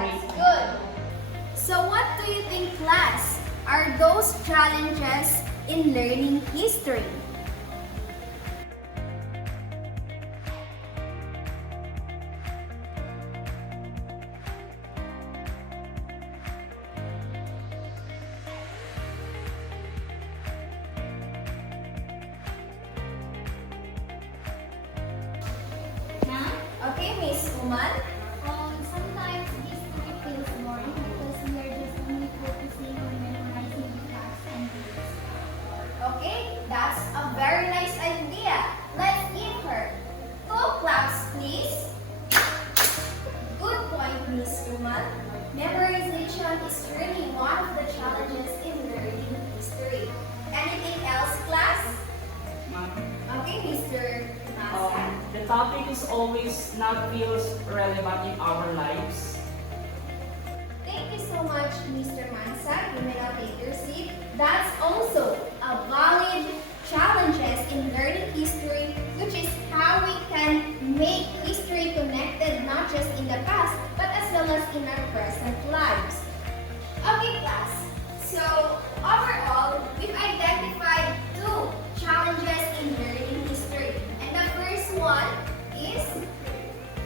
That's good. So what do you think, class, are those challenges in learning history? Okay, Miss Uman. Sometimes history feels boring because we are just only focusing on memorizing the facts and dates. Okay, that's a very nice idea. Let's give her 2 claps, please. Good point, Miss Uman. Memorization is really one of the challenges in learning history. Anything else, class? Ma'am, Okay, Mr. Nasa. the topic is always not feels relevant in our lives. Thank you so much, Mr. Mansa. You may now take your seat. That's also a valid challenges in learning history, which is how we can make history connected not just in the past, but as well as in our present lives. Okay, class. So, overall, we've identified 2 challenges in learning history. And the first one is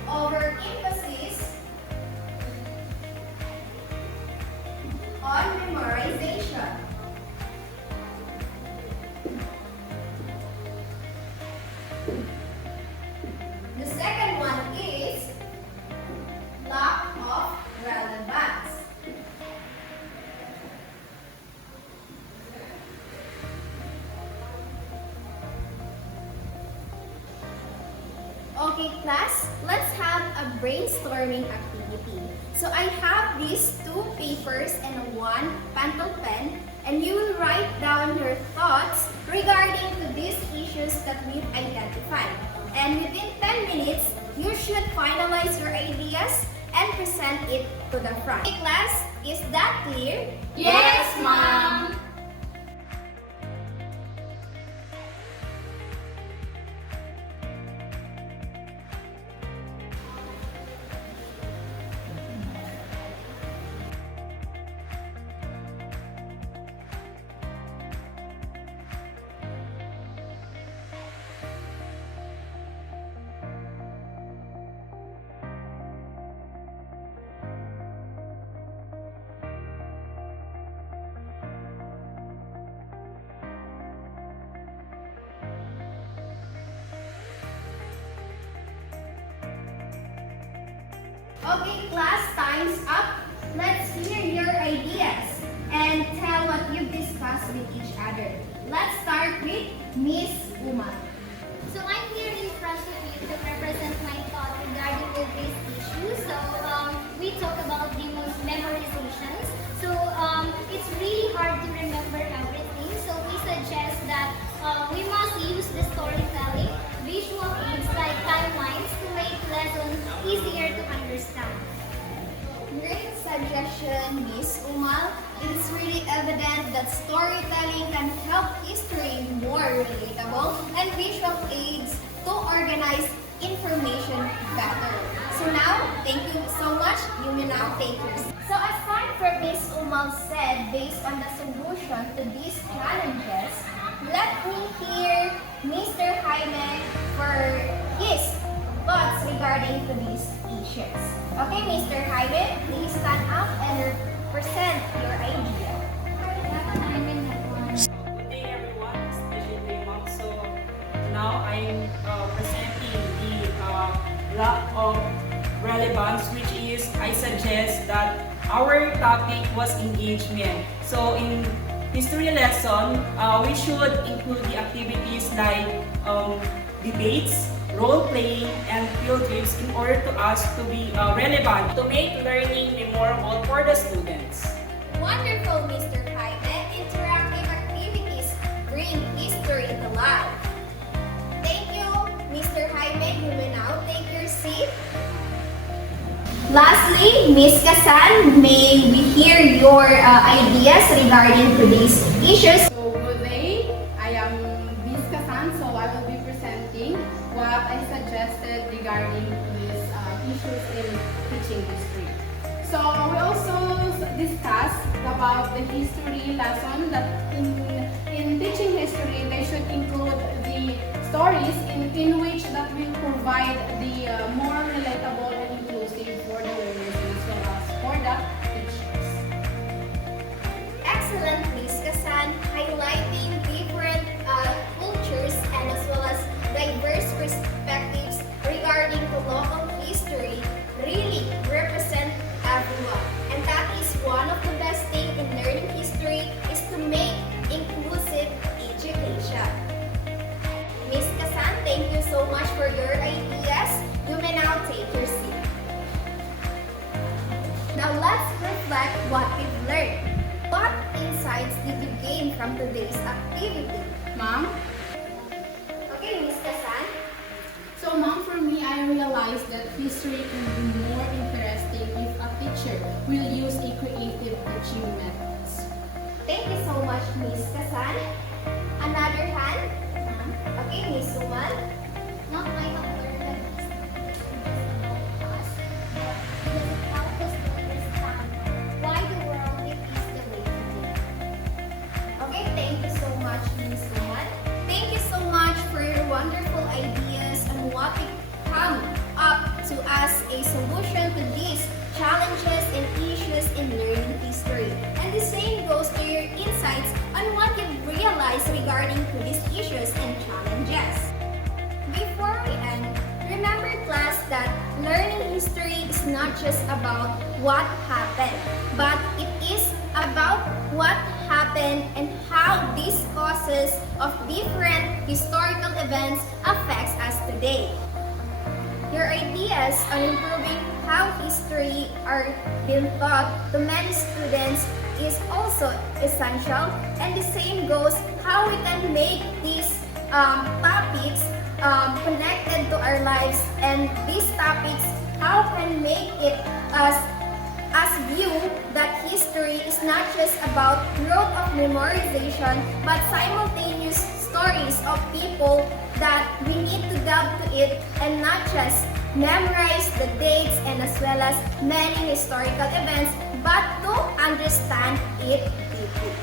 overemphasis on memorization. The second one is lack of relevance. Okay, class, let's have a brainstorming activity. So I have these 2 papers and 1 pencil pen, and you will write down your thoughts regarding to these issues that we've identified. And within 10 minutes, you should finalize your ideas and present it to the front. Okay, class, is that clear? Yes, ma'am. Okay, class, time's up. Let's hear your ideas and tell what you've discussed with each other. Let's start with Miss Uma. So I'm here in front of you to represent my thought regarding with this issue. So we talk about the memorizations. So it's really hard to remember everything. So we suggest that we must use the storytelling, visual aids like timelines to make lessons easier to understand. Great suggestion, Miss Uma. It is really evident that storytelling can help history more relatable and visual aids to organize information better. So now, thank you so much. You may now take your seat. So aside from Miss Uma said, based on the solution to these challenges, let me hear Mr. Jaime for his thoughts regarding to these issues. Okay, Mr. Jaime, please stand up and present your idea. Good day everyone, especially ma'am. So now I'm presenting the lack of relevance, which is I suggest that our topic was engagement. So in history lesson, we should include the activities like debates, role-playing, and field trips in order to us to be relevant, to make learning memorable for the students. Wonderful, Mr. Jaime. Interactive activities bring history to life. Thank you, Mr. Jaime. You may now take your seat. Lastly, Ms. Kasan, may we hear your ideas regarding to these issues? So good day, I am Ms. Kasan, so I will be presenting what I suggested regarding these issues in teaching history. So we also discussed about the history lesson that in teaching history they should include the stories in which that will provide the more relatable and inclusive for the learners as well as for the teachers. Excellent, Miss Kasan, highlighting different cultures and as well as diverse perspectives regarding the local history really represent everyone. And that is one of the best things in learning history is to make inclusive education. Miss Kasan, thank you so much for your ideas. You may now take your seat. Now let's reflect what we've learned. What insights did you gain from today's activity? Ma'am? Okay, Miss Kasan. So ma'am, for me, I realized that history can be more interesting if a teacher will use a creative teaching methods. Thank you so much, Miss Kasan. Another hand? Okay, Miss Suman. Now I have learned that history is about us, because it helps us to understand why the world it is the way it is. Okay, thank you so much, Miss Suman. Thank you so much for your wonderful ideas and what we come up to as a solution to these challenges and issues in learning history. And the same goes to your insights on what you've realized regarding to these issues and challenges. Before we end, remember class that learning history is not just about what happened, but it is about what happened and how these causes of different historical events affects us today. Your ideas on improving how history are being taught to many students is also essential, and the same goes how we can make these topics connected to our lives, and these topics how can make it as view that history is not just about rote of memorization but simultaneous stories of people that we need to delve to it and not just memorize the dates and as well as many historical events but to understand it deeply.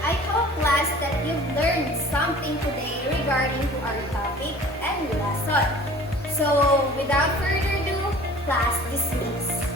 I hope class that you've learned something today regarding to our topic and lesson. So without further ado, class dismissed.